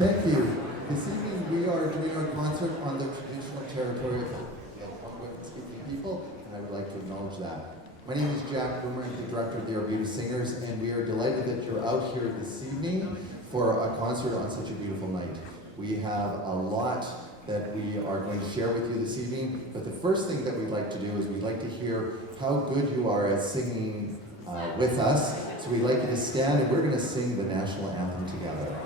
Thank you. This evening we are doing our concert on the traditional territory of the Algonquin-speaking people, and I would like to acknowledge that. My name is Jack Boomer, I'm the director of the Arbutus Singers, and we are delighted that you're out here this evening for a concert on such a beautiful night. We have a lot that we are going to share with you this evening, but the first thing that we'd like to do is we'd like to hear how good you are at singing with us. So we'd like you to stand, and we're going to sing the national anthem together.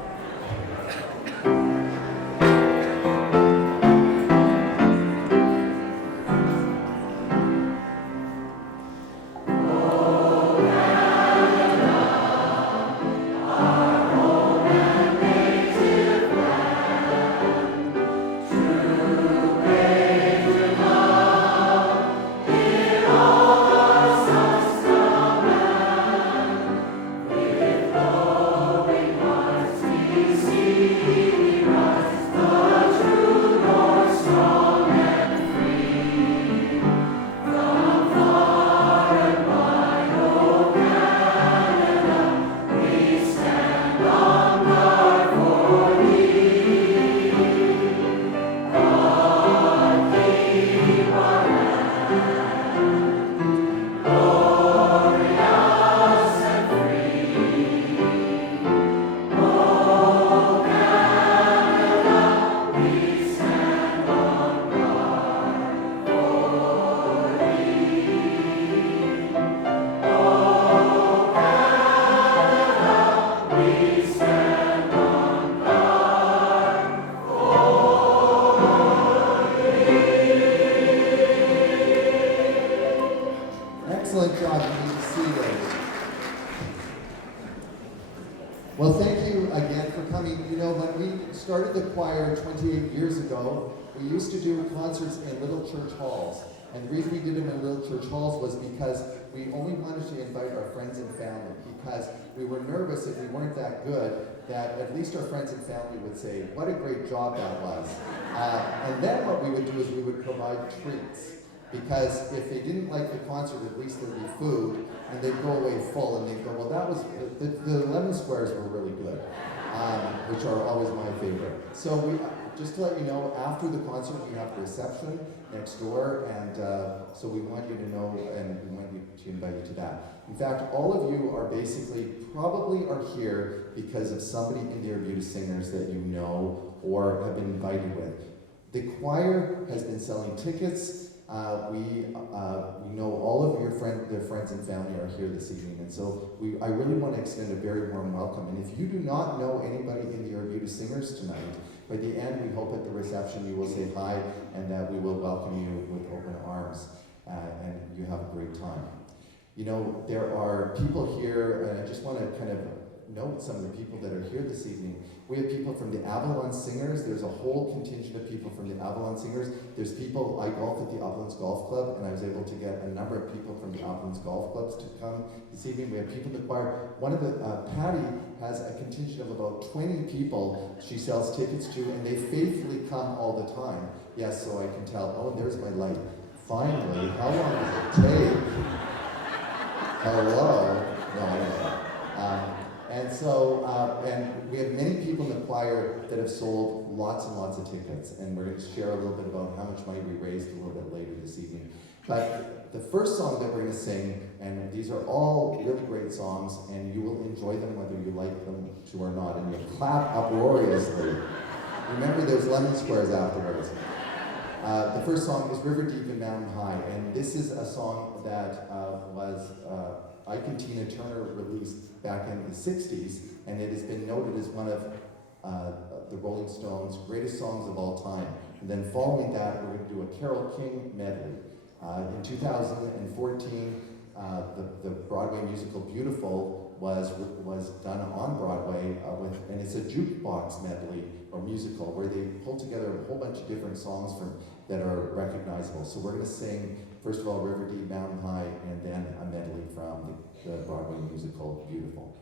Excellent job, you need to see those. Well, thank you again for coming. You know, when we started the choir 28 years ago, we used to do concerts in little church halls. And the reason we did them in little church halls was because we only wanted to invite our friends and family, because we were nervous if we weren't that good, that at least our friends and family would say, what a great job that was. And then what we would do is we would provide treats. Because if they didn't like the concert, at least there'd be food, and they'd go away full, and they'd go, well, that was, the lemon squares were really good, which are always my favorite. So we, just to let you know, after the concert, we have a reception next door, and so we want you to know, and we want you to invite you to that. In fact, all of you are basically, probably are here because of somebody in the Arbutus Singers that you know or have been invited with. The choir has been selling tickets. We know all of your friends and family are here this evening, and so I really want to extend a very warm welcome. And if you do not know anybody in the Arbutus Singers tonight, by the end we hope at the reception you will say hi, and that we will welcome you with open arms, and you have a great time. You know, there are people here, and I just want to kind of note some of the people that are here this evening. We have people from the Avalon Singers. There's a whole contingent of people from the Avalon Singers. There's people, I golf at the Uplands Golf Club, and I was able to get a number of people from the Uplands Golf Clubs to come this evening. We have people in the choir. One of the, Patty has a contingent of about 20 people she sells tickets to, and they faithfully come all the time. Yes, so I can tell, oh, there's my light. Finally, how long does it take? Hello? No, I don't know. And so, and we have many people in the choir that have sold lots and lots of tickets, and we're going to share a little bit about how much money we raised a little bit later this evening. But the first song that we're going to sing, and these are all really great songs, and you will enjoy them whether you like them to or not, and you'll clap uproariously. Remember those lemon squares afterwards. The first song is River Deep and Mountain High, and this is a song that was Ike and Tina Turner released back in the 60s, and it has been noted as one of the Rolling Stones' greatest songs of all time. And then following that, we're going to do a Carole King medley. In 2014, the Broadway musical Beautiful was done on Broadway, and it's a jukebox medley or musical where they pull together a whole bunch of different songs that are recognizable. So we're going to sing, first of all, River Deep, Mountain High, and then a medley from the Broadway musical Beautiful.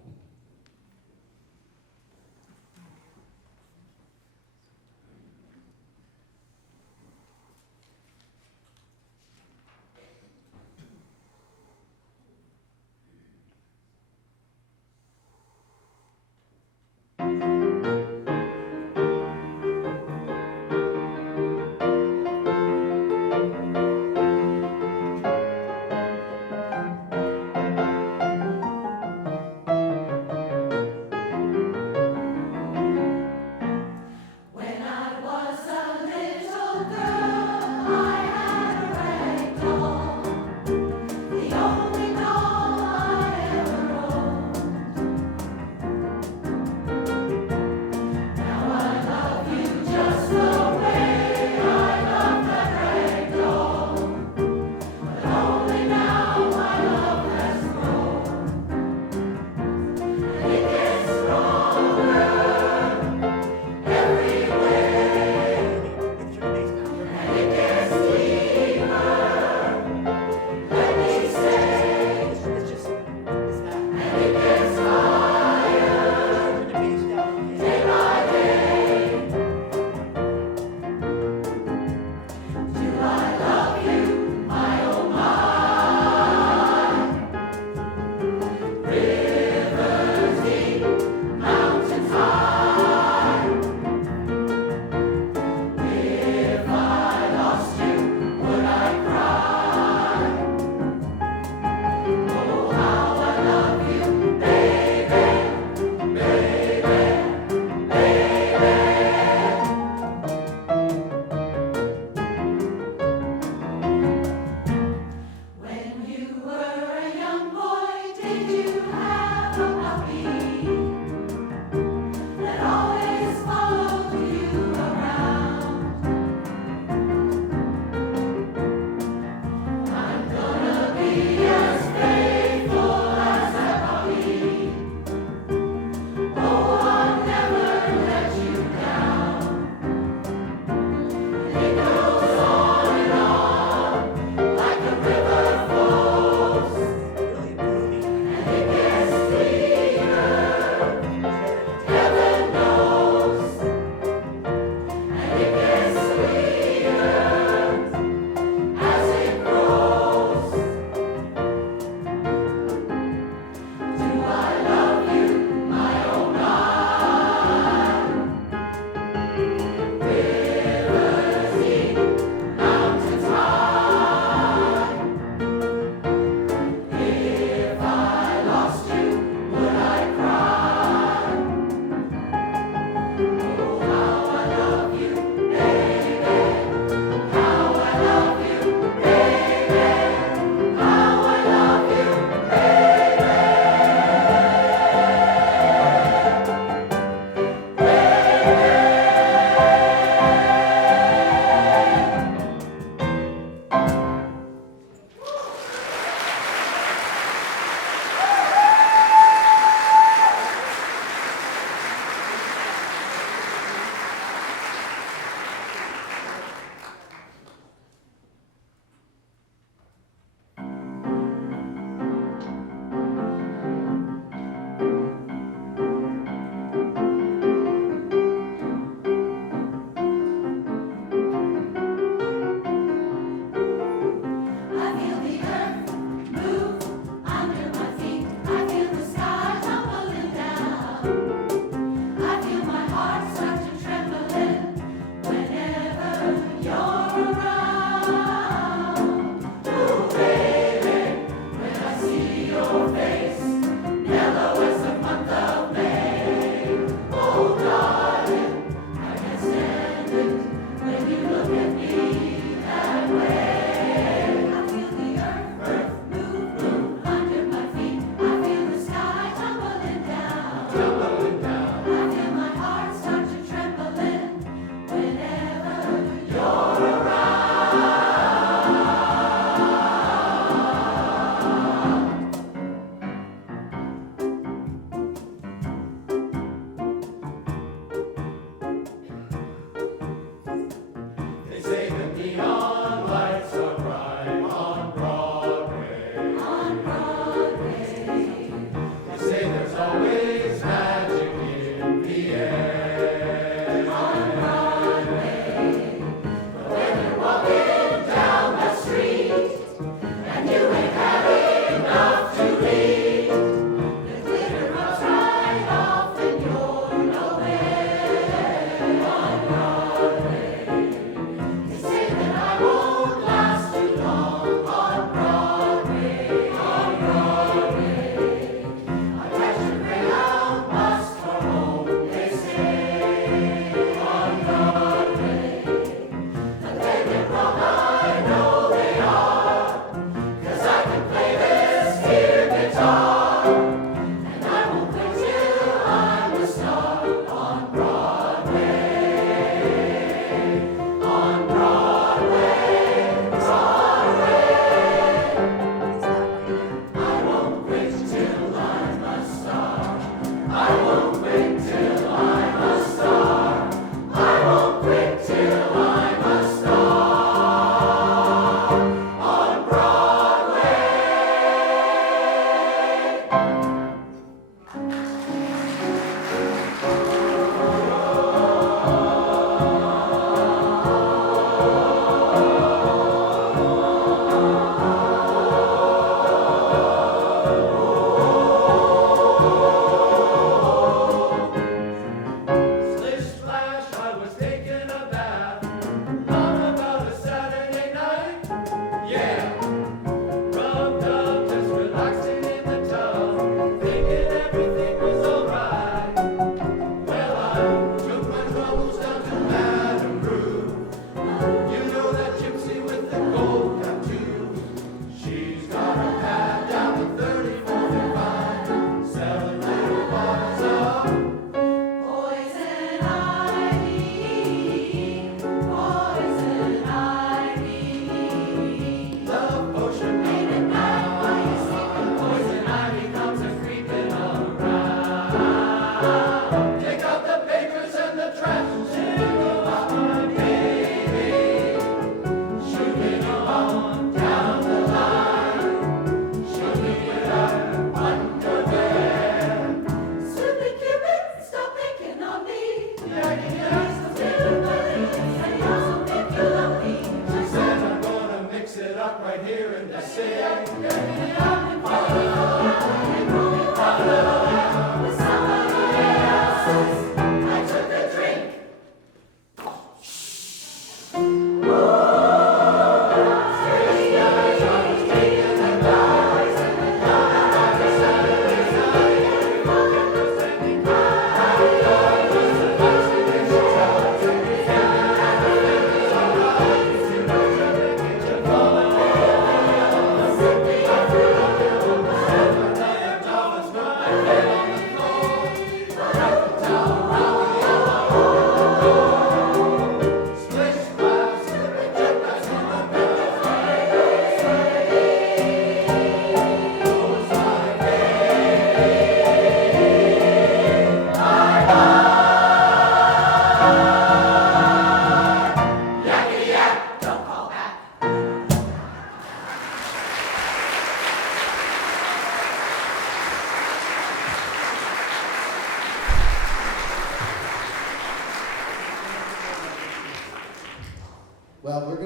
Well, we're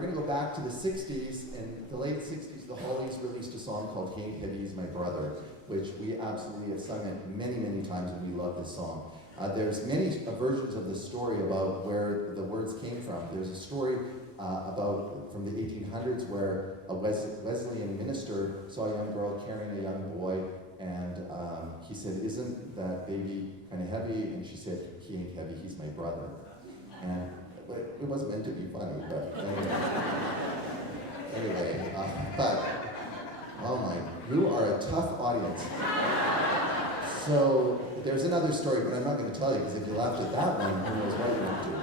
going to go back to the 60s. In the late 60s, the Hollies released a song called Hey Heavy Is My Brother, which we absolutely have sung it many, many times, and we love this song. There's many versions of this story about where the words came from. There's a story about from the 1800s where a Wesleyan minister saw a young girl carrying a young boy, and he said, "Isn't that baby kind of heavy?" And she said, "He ain't heavy, he's my brother." And it wasn't meant to be funny, but anyway, but oh my, you are a tough audience. So there's another story, but I'm not going to tell you, because if you laughed at that one, who knows what you're going to do.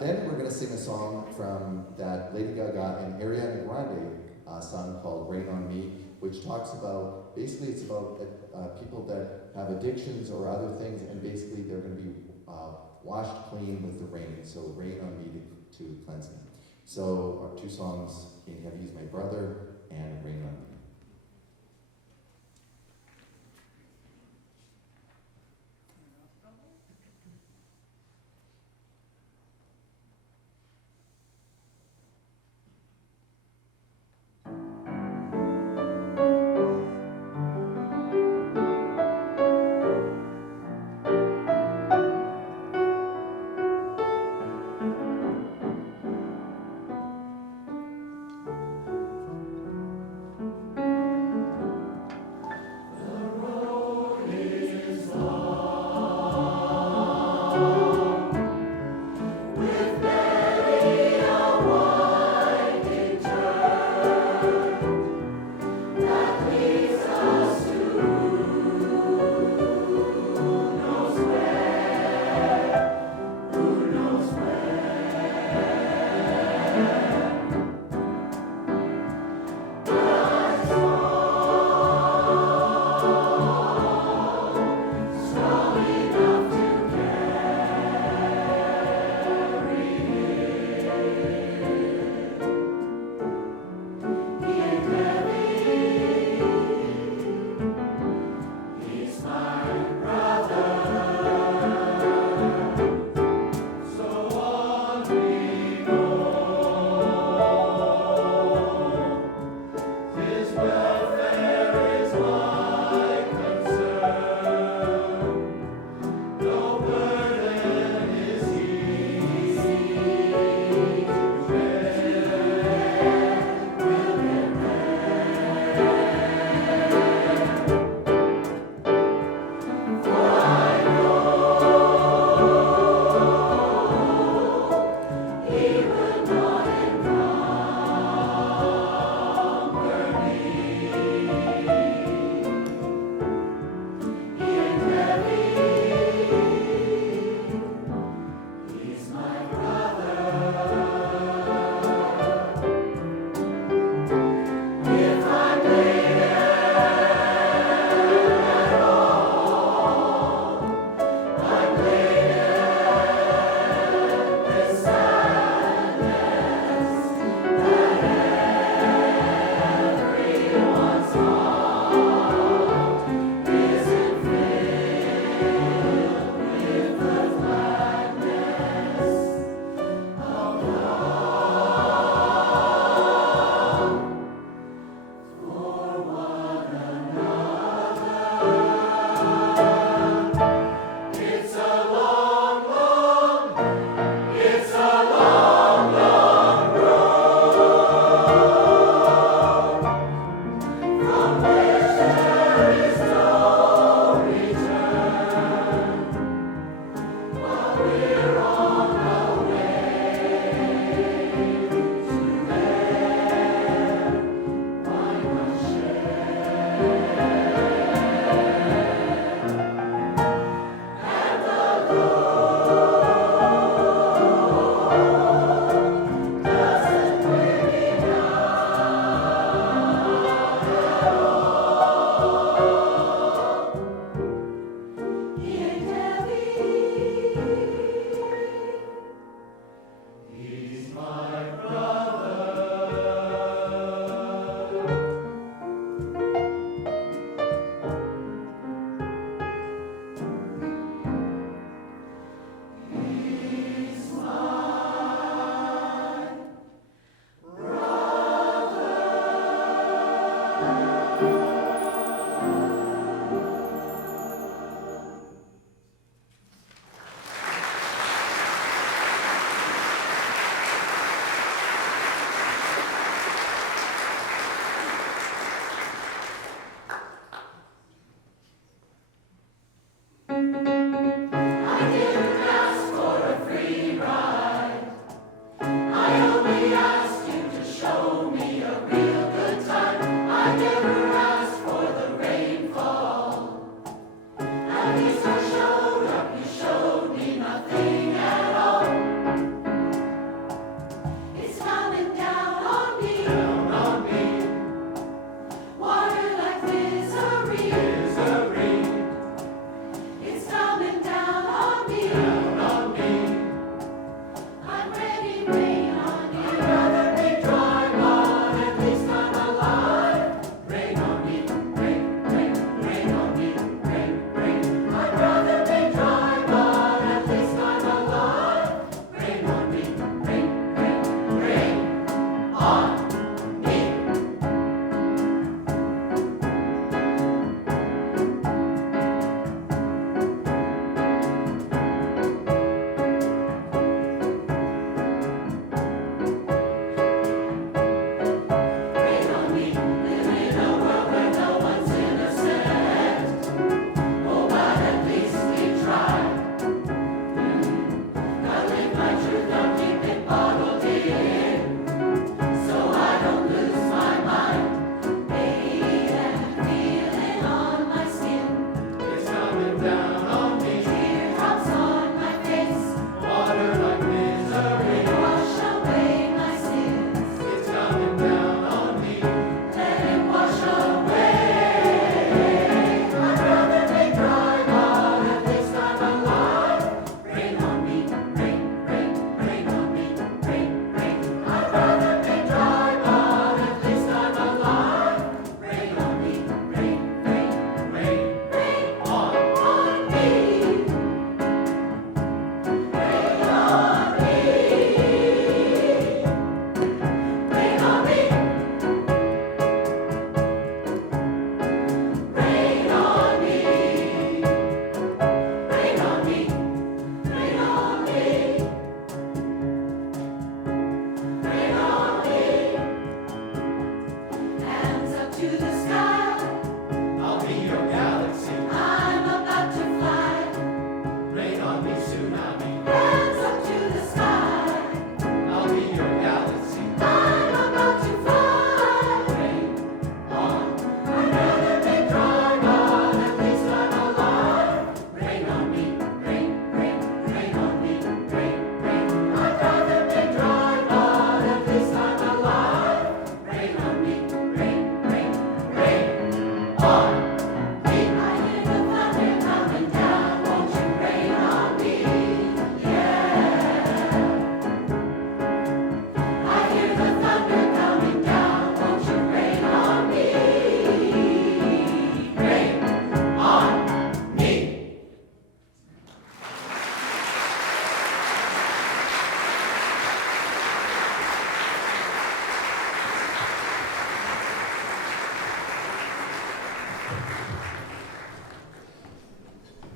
Then we're going to sing a song from that Lady Gaga and Ariana Grande song called Rain on Me, which talks about, basically it's about people that have addictions or other things, and basically they're going to be washed clean with the rain. So rain on me to cleanse me. So our two songs, King Heavy Is My Brother and Rain on Me.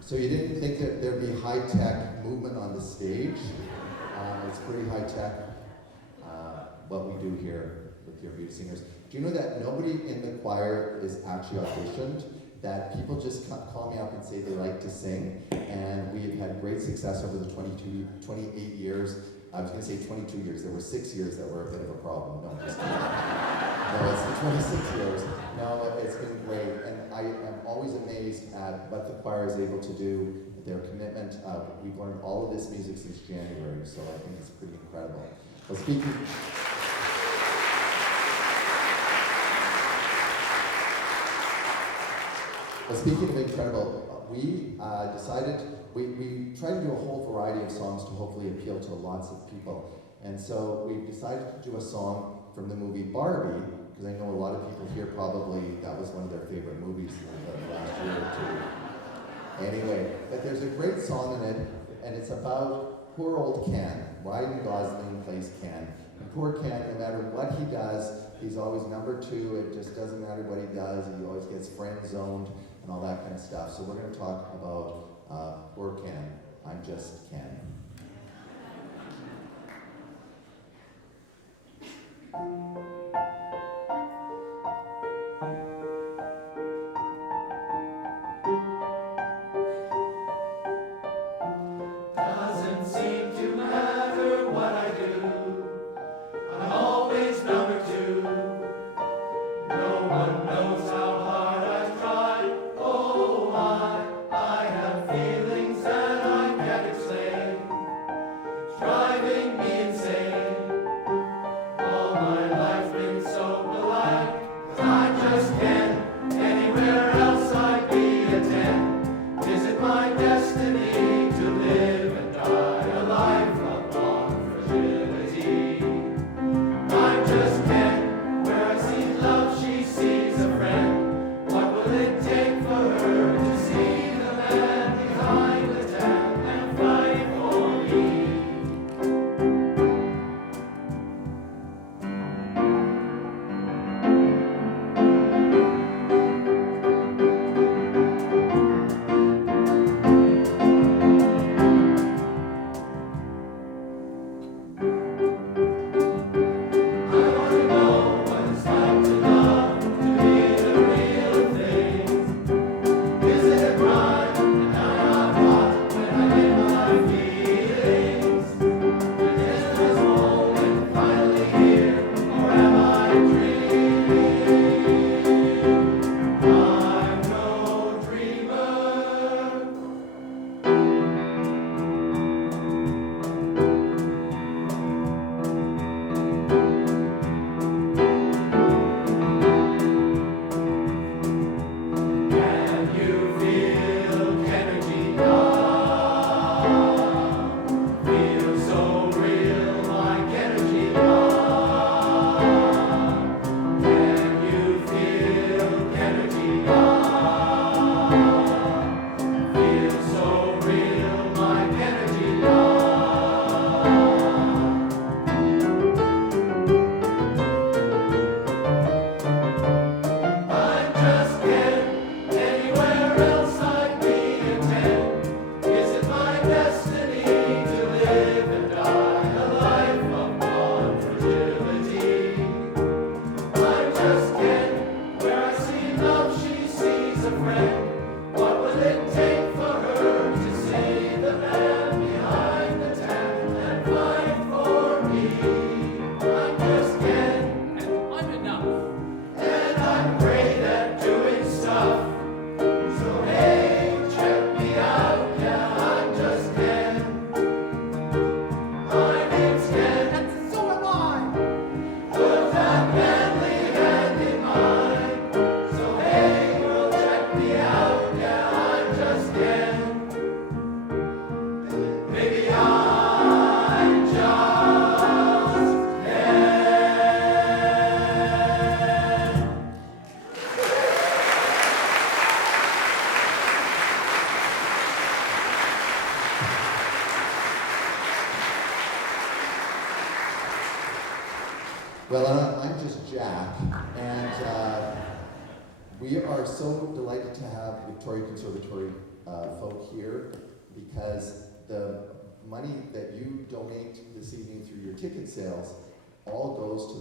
So you didn't think that there'd be high-tech movement on the stage. It's pretty high-tech, what we do here with your beauty singers. Do you know that nobody in the choir is actually auditioned? That people just call me up and say they like to sing, and we've had great success over the 28 years. I was going to say 22 years. There were 6 years that were a bit of a problem. No, just kidding. No, it's the 26 years. No, it's been great, and I am always amazed at what the choir is able to do, their commitment. We've learned all of this music since January, so I think it's pretty incredible. Well, speaking of incredible, we decided, we tried to do a whole variety of songs to hopefully appeal to lots of people. And so we decided to do a song from the movie Barbie, because I know a lot of people here probably, that was one of their favorite movies in the last year or two. Anyway, but there's a great song in it, and it's about poor old Ken. Ryan Gosling plays Ken. And poor Ken, no matter what he does, he's always number two. It just doesn't matter what he does. He always gets friend-zoned and all that kind of stuff. So we're going to talk about poor Ken. I'm just Ken. My life. Well, I'm just Jack, and we are so delighted to have Victoria Conservatory folk here because the money that you donate this evening through your ticket sales all goes to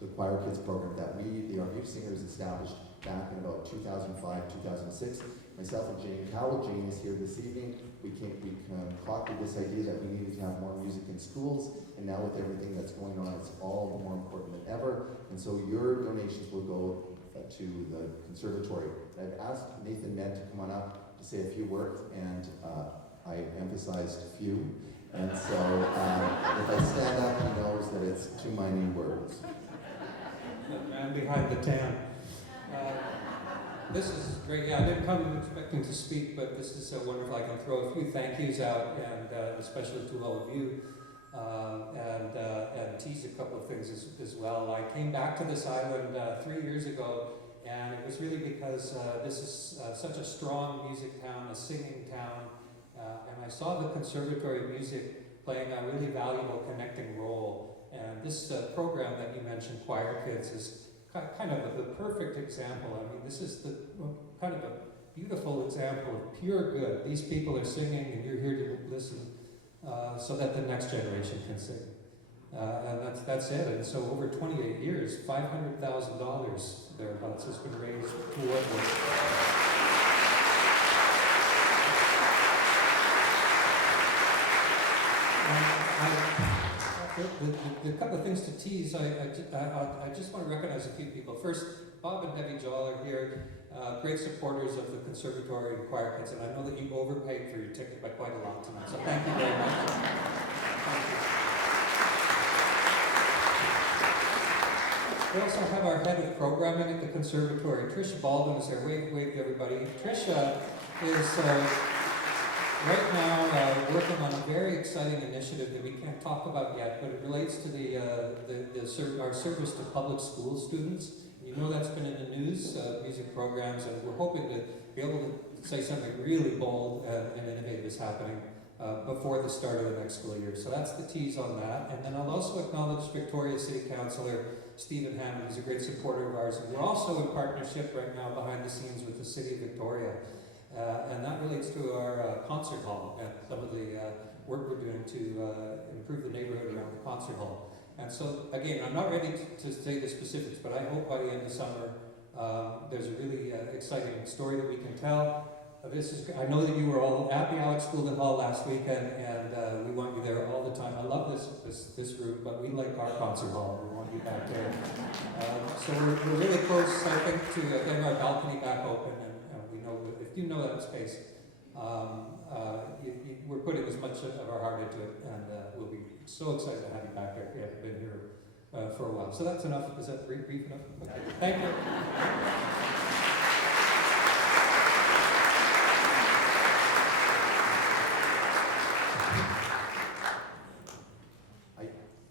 the Choir Kids program that we, the Arbutus Singers, established back in about 2005, 2006. Myself and Jane Cowell. Jane is here this evening. We concocted this idea that we needed to have more music in schools, and now with everything that's going on, it's all more important than ever. And so your donations will go to the conservatory. I've asked Nathan Ned to come on up to say a few words, and I emphasized few. And so if I stand up, he knows that it's too many words. The man behind the tan. This is great. Yeah, I didn't come expecting to speak, but this is so wonderful. I can throw a few thank yous out, and especially to all of you, and tease a couple of things as well. I came back to this island 3 years ago, and it was really because this is such a strong music town, a singing town, and I saw the Conservatory of Music playing a really valuable connecting role. And this program that you mentioned, Choir Kids, is kind of the perfect example. I mean, this is the kind of a beautiful example of pure good. These people are singing, and you're here to listen so that the next generation can sing. And that's it. And so over 28 years, $500,000 thereabouts has been raised toward this. The couple of things to tease, I just want to recognize a few people. First, Bob and Debbie Joel are here, great supporters of the Conservatory and Choir Kids, and I know that you overpaid for your ticket by quite a lot tonight, so thank you very much. Thank you. We also have our head of programming at the Conservatory, Tricia Baldwin, is there. Wave to everybody. Tricia is right now working on a very exciting initiative that we can't talk about yet, but it relates to our service to public school students. You know that's been in the news, music programs, and we're hoping to be able to say something really bold and innovative is happening before the start of the next school year. So that's the tease on that. And then I'll also acknowledge Victoria City Councillor Stephen Hammond, who's a great supporter of ours. And we're also in partnership right now behind the scenes with the City of Victoria. And that relates to our concert hall and some of the work we're doing to improve the neighborhood around the concert hall. And so, again, I'm not ready to say the specifics, but I hope by the end of summer there's a really exciting story that we can tell. I know that you were all at the Alex Goulden Hall last weekend, and we want you there all the time. I love this room, but we like our concert hall. We want you back there. So we're really close, I think, to getting our balcony back open. If you know that space, we're putting as much of our heart into it, and we'll be so excited to have you back there if you haven't been here for a while. So that's enough. Is that brief enough? Okay. Thank you.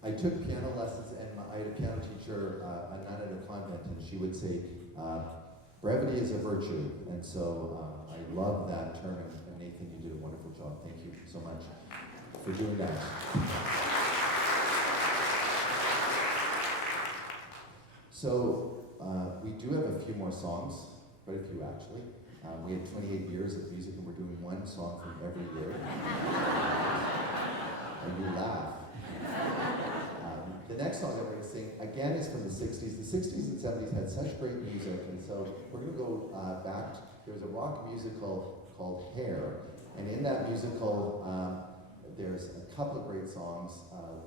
I took piano lessons, and I had a piano teacher, a nun at a convent, and she would say, brevity is a virtue, and so I love that term, and Nathan, you did a wonderful job. Thank you so much for doing that. So we do have a few more songs, quite a few actually. We have 28 years of music, and we're doing one song from every year. And you laugh. The next song that we're going to sing, again, is from the 60s. The 60s and 70s had such great music, and so we're going to go back. There's a rock musical called Hair, and in that musical, there's a couple of great songs,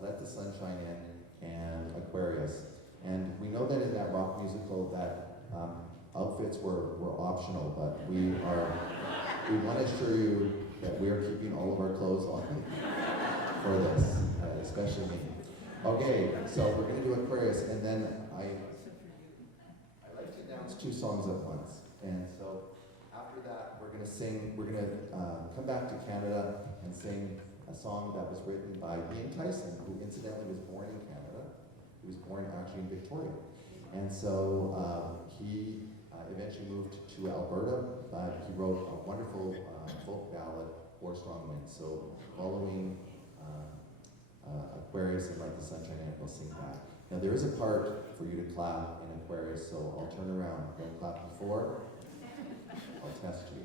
Let the Sunshine In and Aquarius. And we know that in that rock musical that outfits were optional, but we want to assure you that we are keeping all of our clothes on for this, especially me. Okay, so we're going to do Aquarius, and then I like to announce two songs at once. And so after that, we're going to come back to Canada and sing a song that was written by Ian Tyson, who incidentally was born in Canada. He was born actually in Victoria. And so he eventually moved to Alberta, but he wrote a wonderful folk ballad, Four Strong Winds. So following Aquarius and Let the Sunshine In, we'll sing that. Now there is a part for you to clap in Aquarius, so I'll turn around. Don't clap before. I'll test you.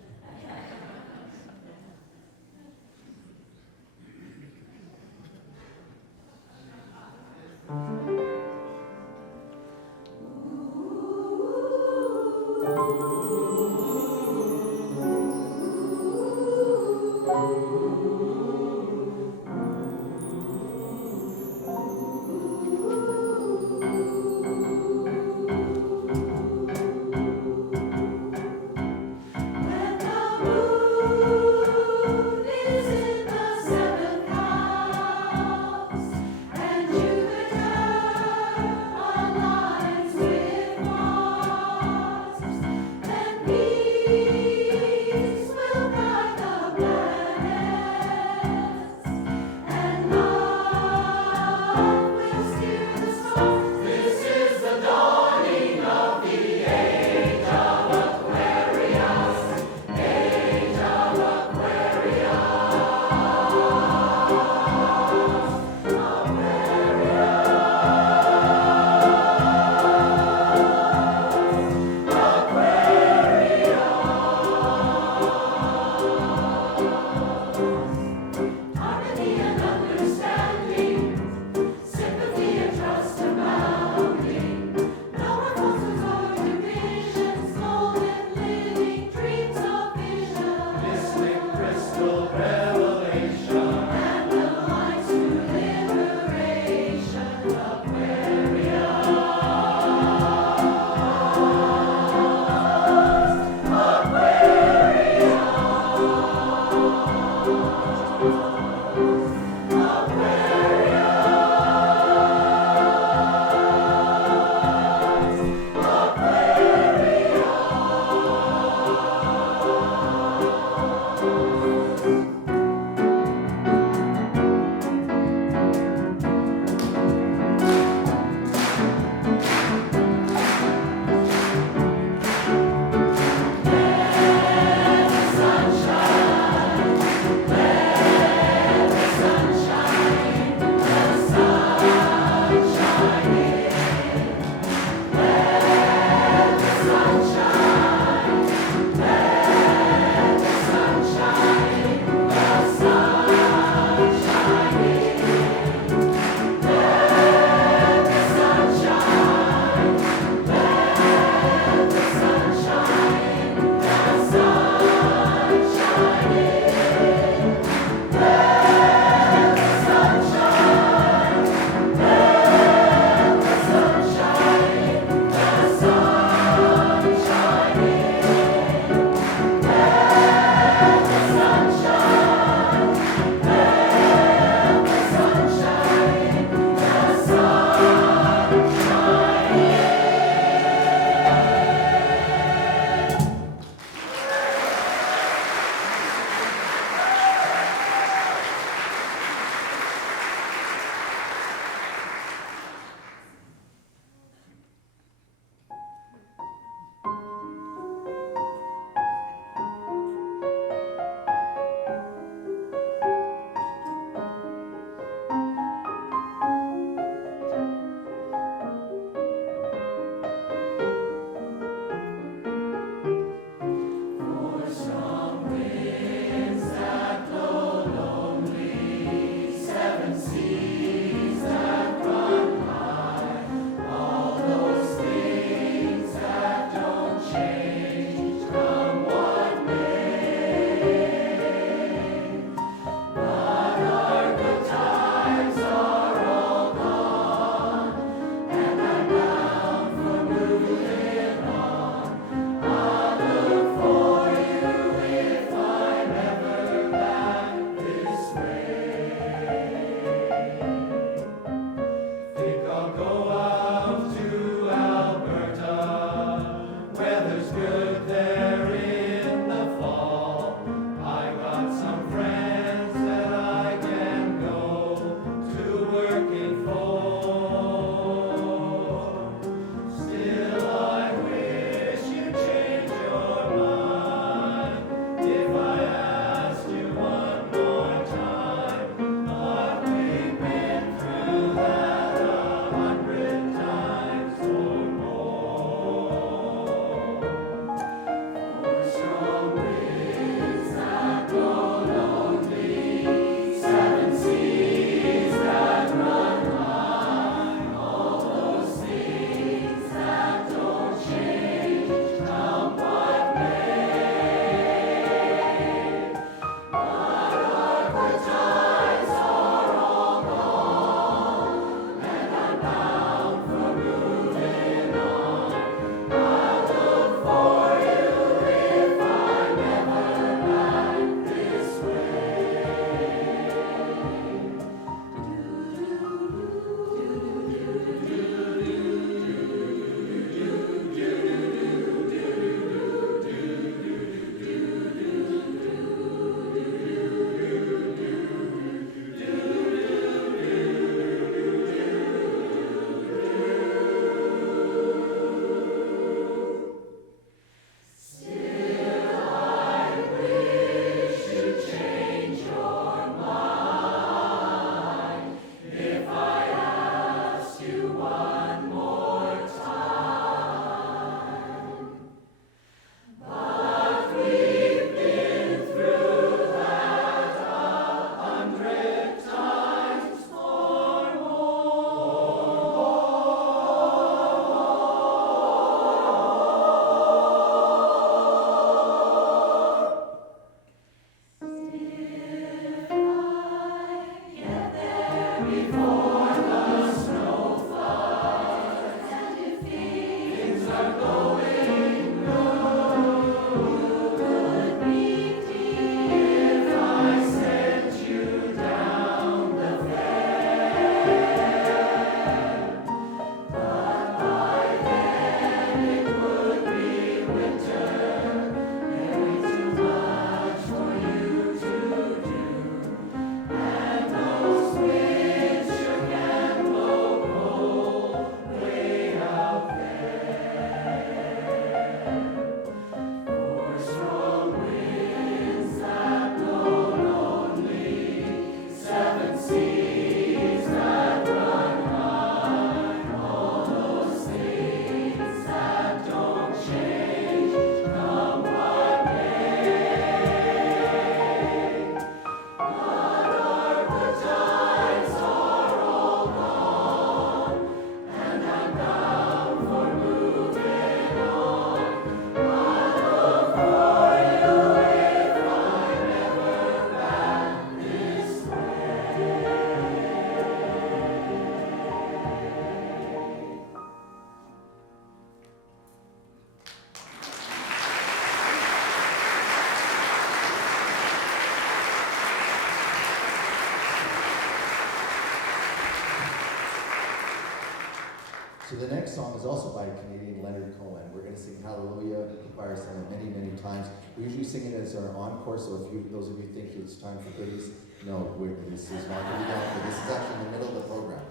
So the next song is also by Canadian Leonard Cohen. We're going to sing Hallelujah. The choir sang it many, many times. We usually sing it as our encore, so if those of you think it's time for goodies, no, this is not going to be done, but this is actually in the middle of the program.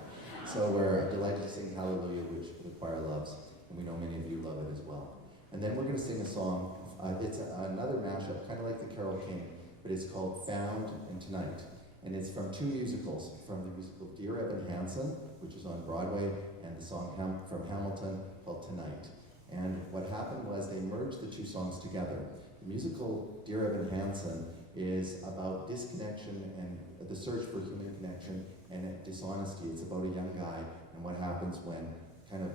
So we're delighted to sing Hallelujah, which the choir loves, and we know many of you love it as well. And then we're going to sing a song, it's another mashup, kind of like the Carole King, but it's called Found and Tonight. And it's from two musicals, from the musical Dear Evan Hansen, which is on Broadway, and the song from Hamilton called Tonight. And what happened was they merged the two songs together. The musical Dear Evan Hansen is about disconnection and the search for human connection and dishonesty. It's about a young guy and what happens when kind of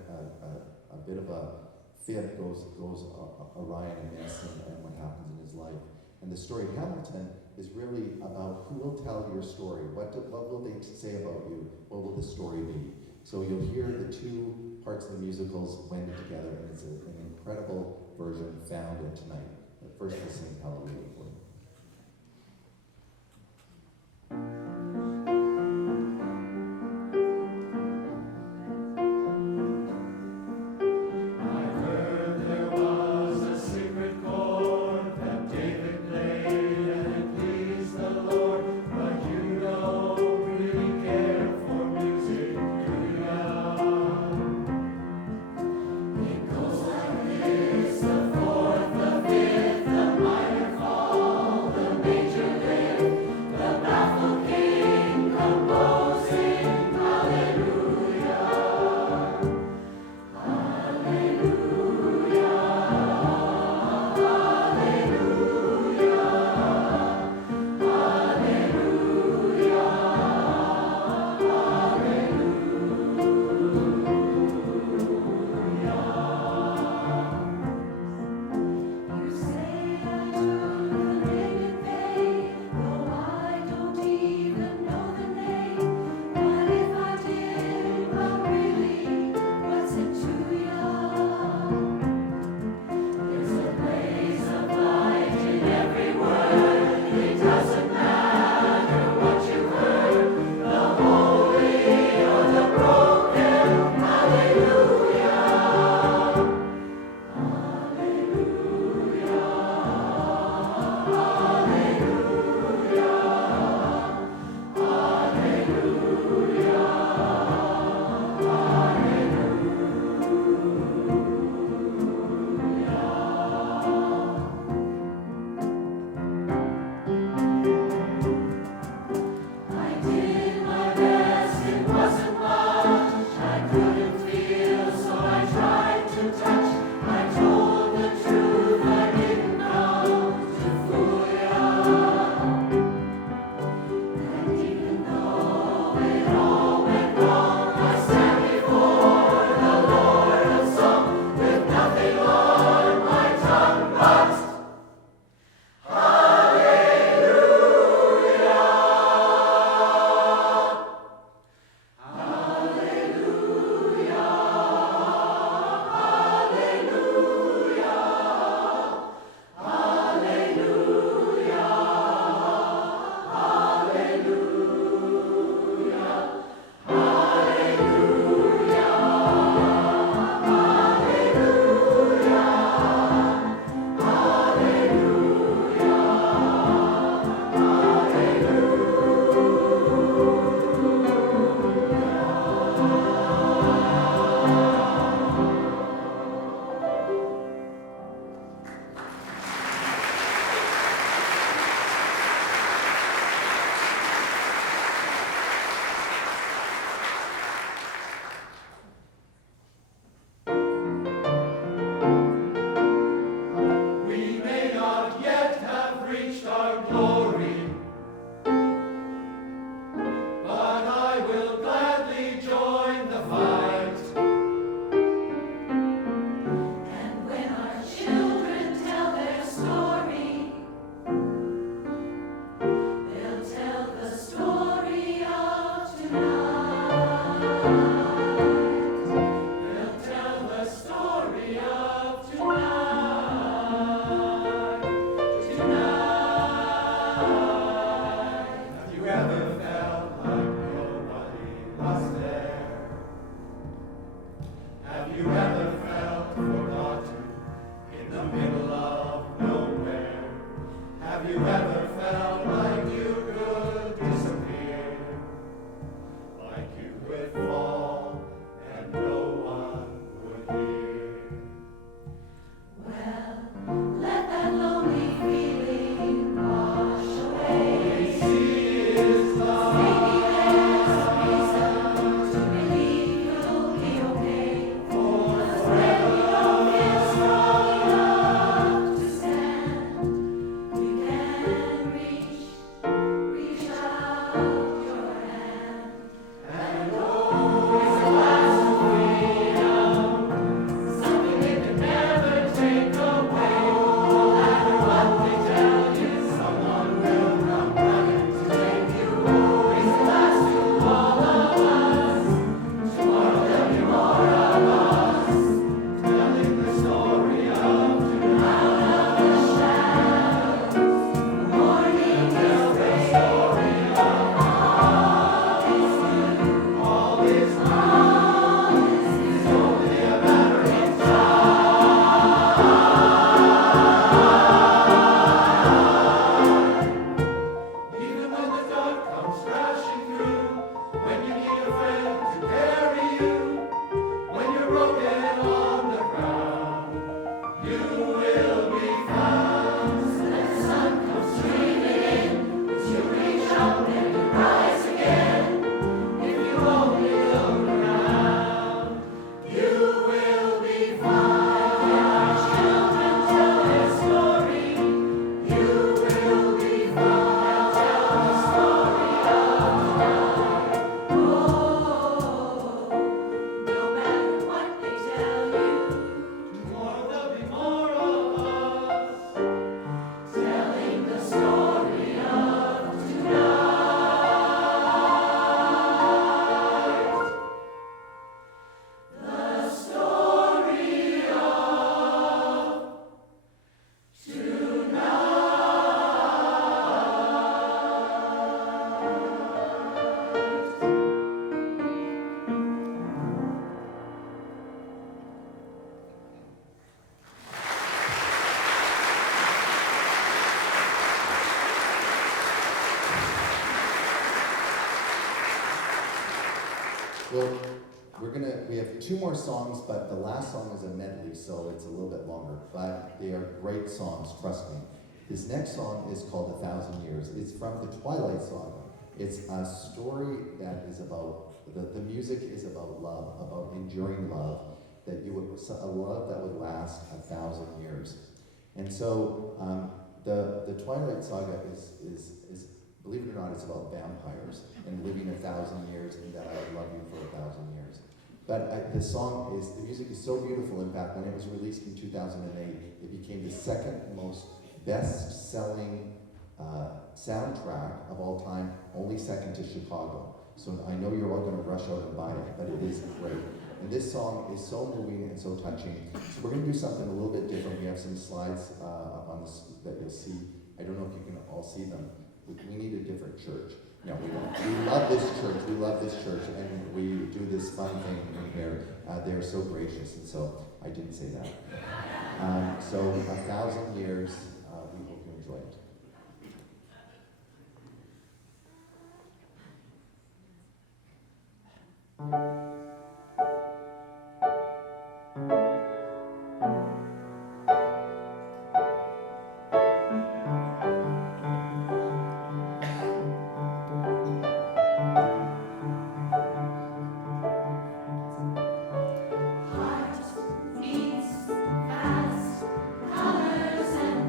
a bit of a fib goes awry in a miss and what happens in his life. And the story of Hamilton is really about who will tell your story. What will they say about you? What will the story be? So you'll hear the two parts of the musicals blended together, and it's an incredible version found in Tonight. But first we'll sing Hallelujah for you. It goes like this, the fourth, the fifth, the minor fall. Well, we have two more songs, but the last song is a medley, so it's a little bit longer. But they are great songs, trust me. This next song is called 1,000 Years. It's from the Twilight Saga. It's a story that is about, the music is about love, about enduring love, a love that would last 1,000 years. And so the Twilight Saga is, believe it or not, it's about vampires and living 1,000 years, and that I would love you for 1,000 years. But the music is so beautiful. In fact, when it was released in 2008, it became the second most best-selling soundtrack of all time, only second to Chicago. So I know you're all going to rush out and buy it, but it is great. And this song is so moving and so touching. So we're going to do something a little bit different. We have some slides up on this that you'll see. I don't know if you can all see them. We need a different church. No, we don't. We love this church. We love this church, and we do this fun thing in here. They're so gracious, and so I didn't say that. So 1,000 years. We hope you enjoy it. Heart beats fast, colors and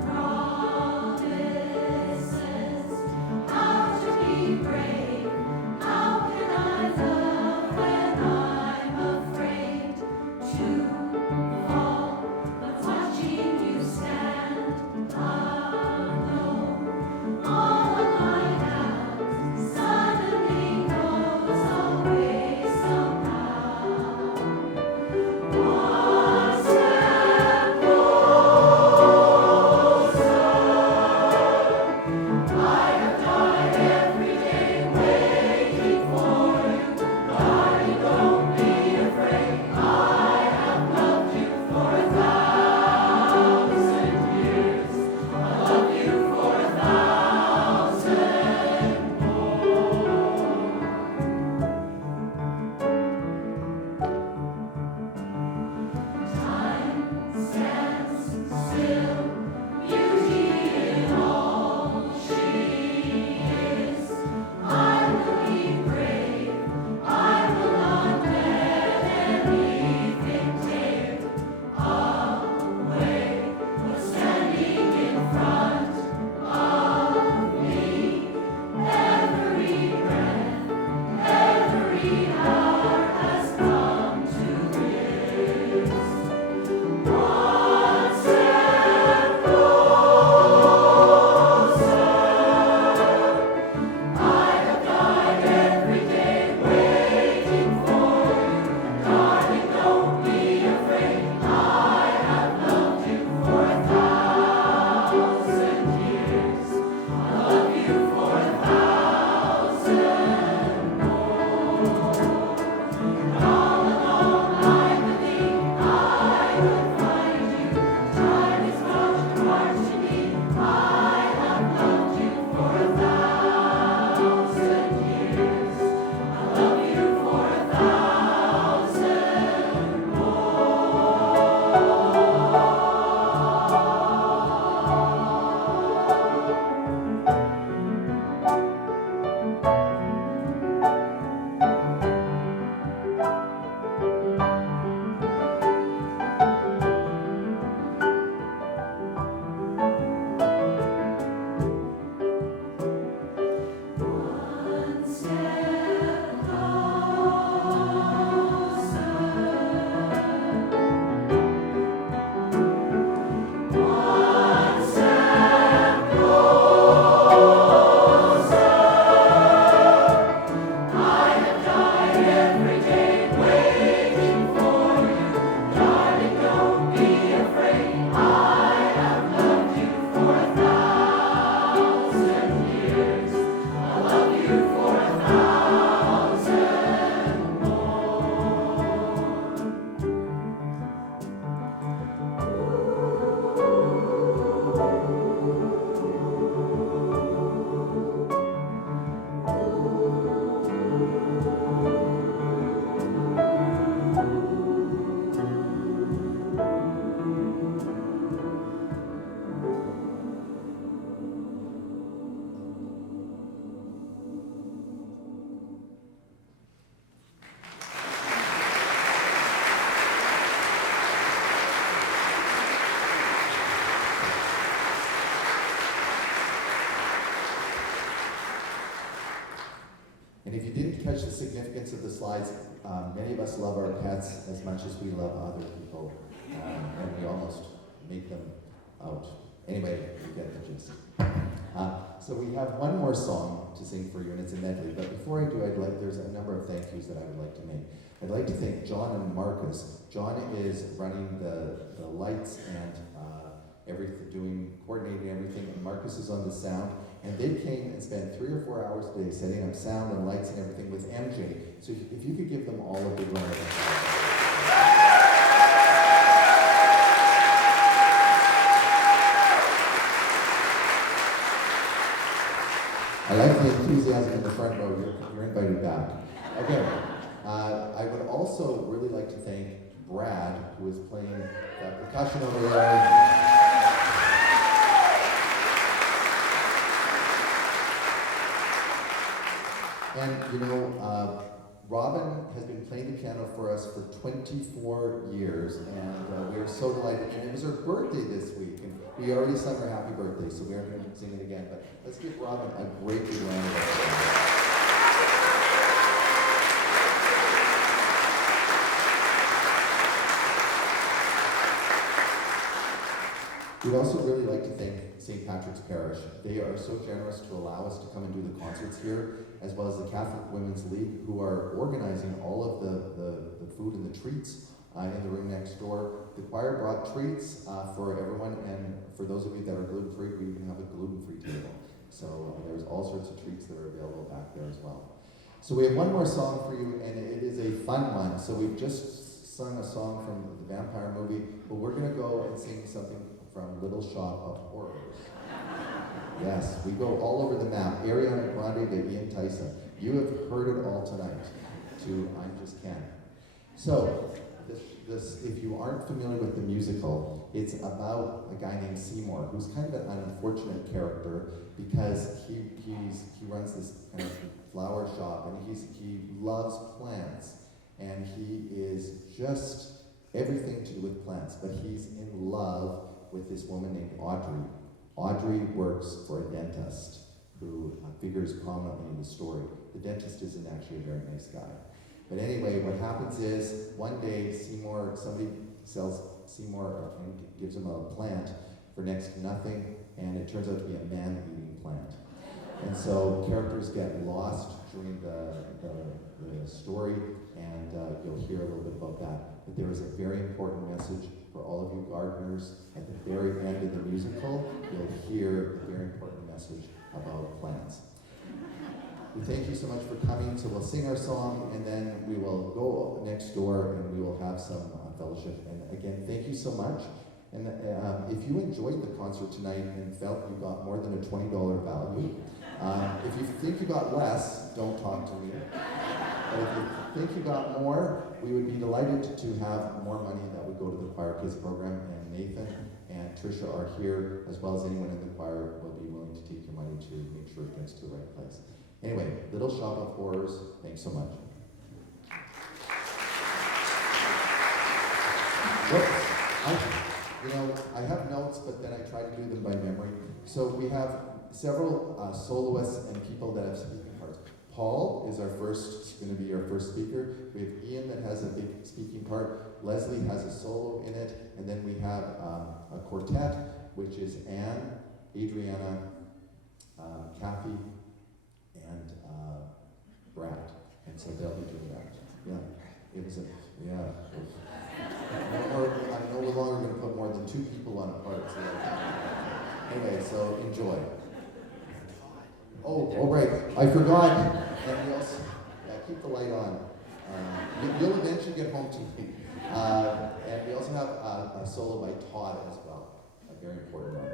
And if you didn't catch the significance of the slides, many of us love our pets as much as we love other people, and we almost make them out. Anyway, you get the gist. So we have one more song to sing for you, and it's a medley. But before I do, there's a number of thank yous that I would like to make. I'd like to thank John and Marcus. John is running the lights and everything, coordinating everything, and Marcus is on the sound. And they came and spent 3 or 4 hours a day setting up sound and lights and everything with MJ. So if you could give them all a big round of applause. I like the enthusiasm in the front row. You're invited back. Okay. I would also really like to thank Brad, who is playing the percussion over there. And you know, Robin has been playing the piano for us for 24 years, and we are so delighted. And it was her birthday this week, and we already sung her happy birthday, so we aren't going to sing it again. But let's give Robin a great big round of applause. We'd also really like to thank St. Patrick's Parish. They are so generous to allow us to come and do the concerts here, as well as the Catholic Women's League, who are organizing all of the food and the treats in the room next door. The choir brought treats for everyone, and for those of you that are gluten-free, we even have a gluten-free table. So there's all sorts of treats that are available back there as well. So we have one more song for you, and it is a fun one. So we've just sung a song from the vampire movie, but we're going to go and sing something from Little Shop of Horrors. Yes, we go all over the map. Ariana Grande to Ian Tyson. You have heard it all tonight. To I'm Just Ken. So, this, if you aren't familiar with the musical, it's about a guy named Seymour, who's kind of an unfortunate character because he runs this kind of flower shop, and he loves plants, and he is just everything to do with plants, but he's in love with this woman named Audrey. Audrey works for a dentist who figures prominently in the story. The dentist isn't actually a very nice guy. But anyway, what happens is, one day somebody sells Seymour and gives him a plant for next to nothing, and it turns out to be a man-eating plant. And so characters get lost during the story, and you'll hear a little bit about that. But there is a very important message for all of you gardeners. At the very end of the musical, you'll hear a very important message about plants. We thank you so much for coming. So we'll sing our song, and then we will go next door and we will have some fellowship. And again, thank you so much. And if you enjoyed the concert tonight and felt you got more than a $20 value, if you think you got less, don't talk to me. But if you think you got more, we would be delighted to have more money that would go to the Choir Kids program. And Nathan and Tricia are here, as well as anyone in the choir will be willing to take your money to make sure it gets to the right place. Anyway, Little Shop of Horrors, thanks so much. Whoops. I have notes, but then I try to do them by memory. So we have several soloists and people that have speaking parts. Paul is going to be our first speaker. We have Ian that has a big speaking part. Leslie has a solo in it. And then we have a quartet, which is Anne, Adriana, Kathy, and Brad. And so they'll be doing that. Yeah. It was I'm no longer going to put more than 2 people on a part. So anyway, so enjoy. Oh, right. I forgot. And we also, keep the light on. You'll eventually get home to me. And we also have a solo by Todd as well. A very important one.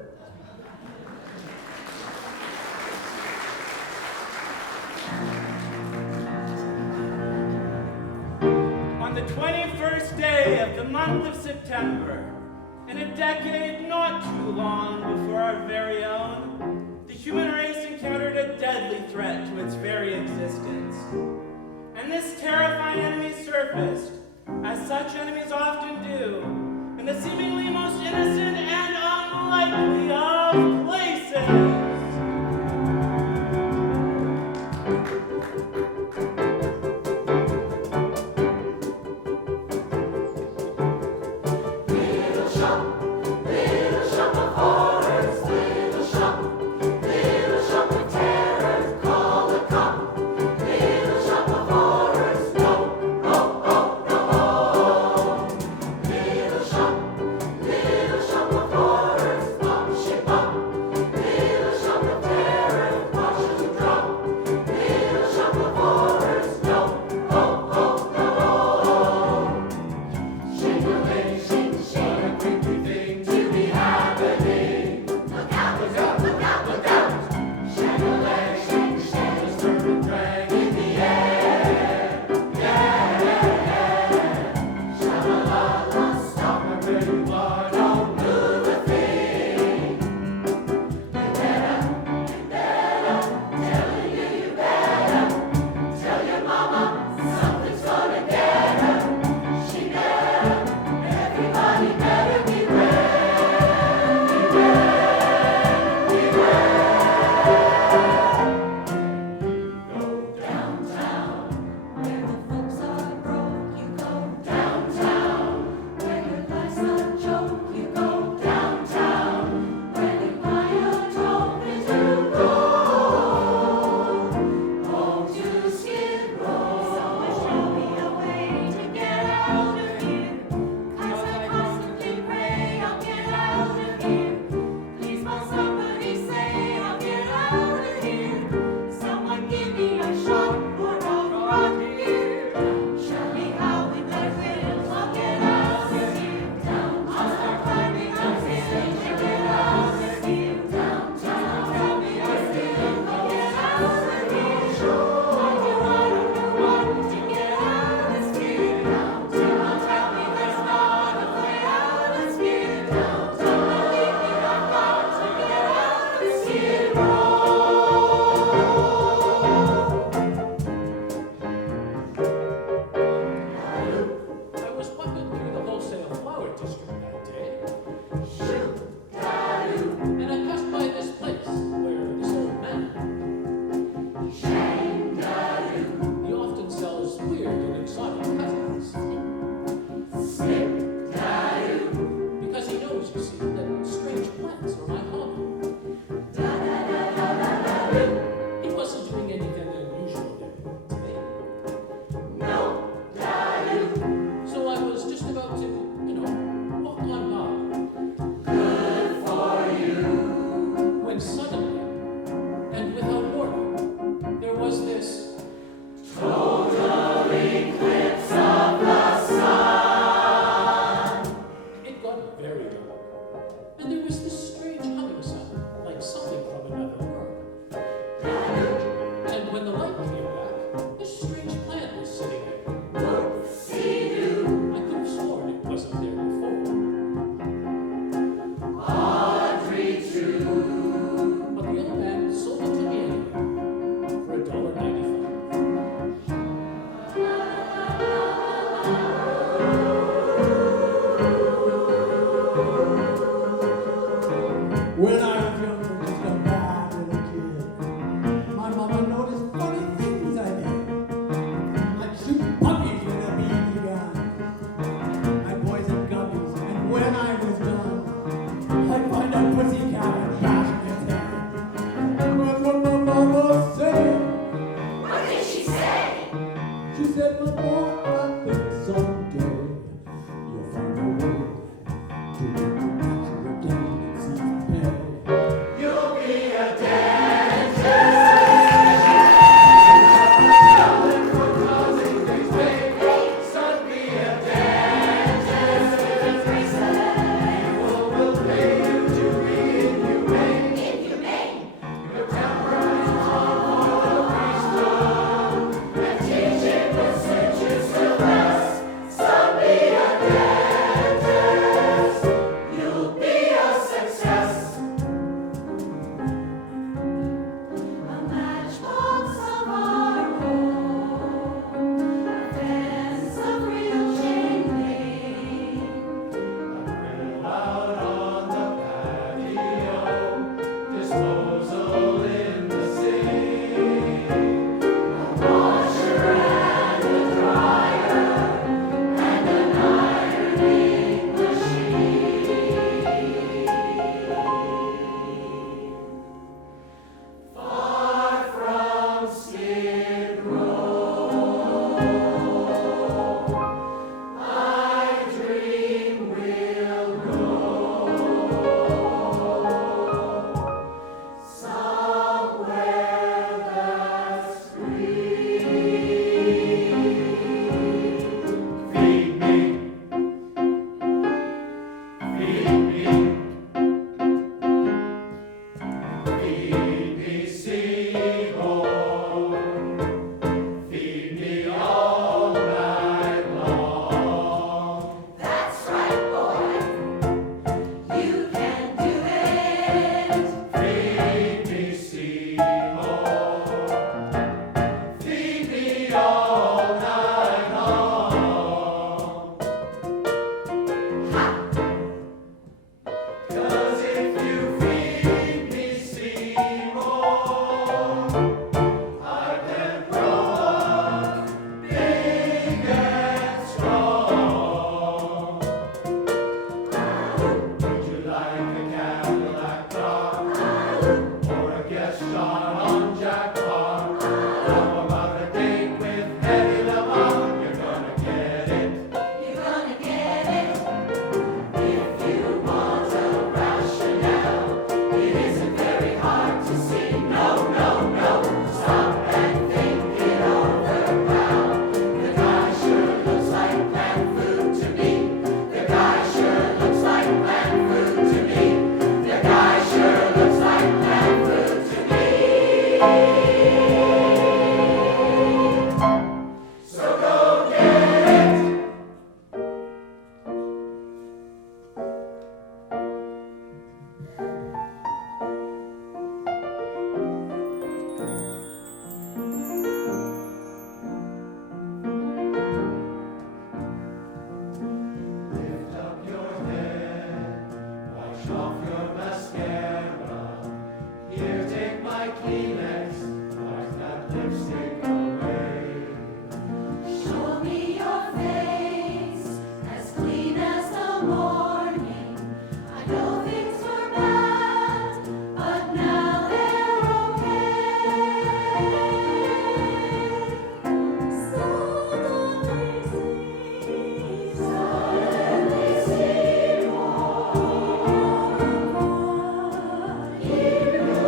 On the 21st day of the month of September, in a decade not too long before our very own, the human race encountered a deadly threat to its very existence. And this terrifying enemy surfaced, as such enemies often do, in the seemingly most innocent and unlikely of places. all night long. Cause if you feed me Seymour, I can grow up big and strong. Would you like a Cadillac car or a guest star on Jack Parr? How about a date with Eddie Lamar? You're gonna get it. You're gonna get it. If you want a rationale, it isn't very hard to see. No, no, no. Stop and think it over, pal. The guy sure looks like plant food to me. The guy sure looks like plant food to me. The guy sure looks like plant food to me. So go get it. Lift up your head, wash off your mascara. Here, take my Kleenex, wipe that lipstick away. Show me your face, as clean as the morning. I know things were bad, but now they're okay. Suddenly see more. He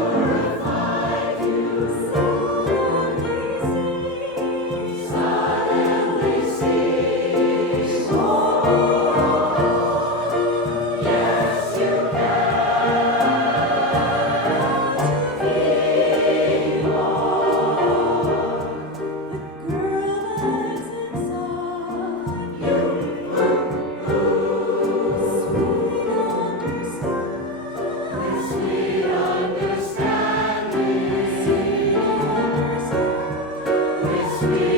purified you. Suddenly see more. Yes, you can be more. The girl that's inside you, sweet understanding, sweet understanding, sweet